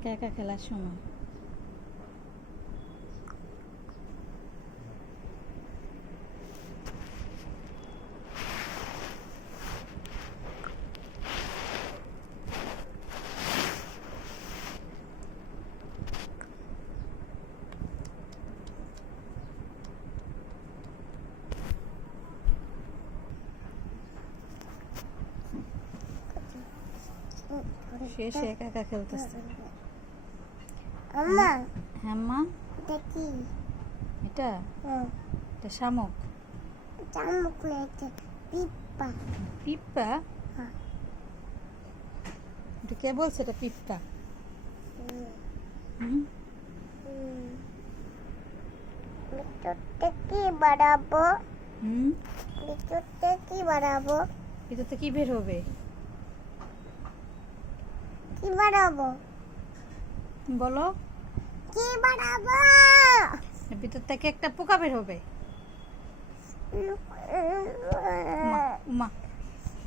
একা একা খেলার সময়। সে একা একা খেলতেছে। আম্মা হ্যাঁ মা, দেখি এটা এটা শামুক। চামুক নেছে পিপ্পা। পিপ্পা? হ্যাঁ। এটা কে বলছে এটা পিপ্পা? হুম, ভিতরতে কি বাড়াবো? হুম, ভিতরতে কি বাড়াবো? এটাতে কি বের হবে? কি বাড়াবো? বলো। কি বাড়াবো? এর ভিতর থেকে একটা পোকা বের হবে। মা, মা,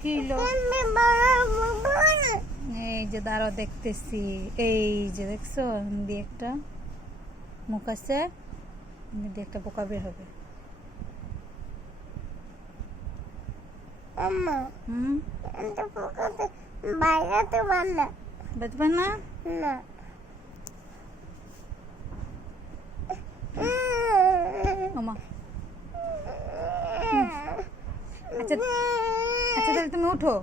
কি হলো? আমি বাড়াবো বল। এই যে দাঁড়াও দেখতেছি। এই যে দেখছো দিয়ে একটা মুখ আছে, দিয়ে একটা পোকা বের হবে। আম্মা হুম, এটা পোকাতে বাইরেতে বান্না বুঝবে না? না। ওমা, আচ্ছা আচ্ছা, তাহলে তুমি উঠো।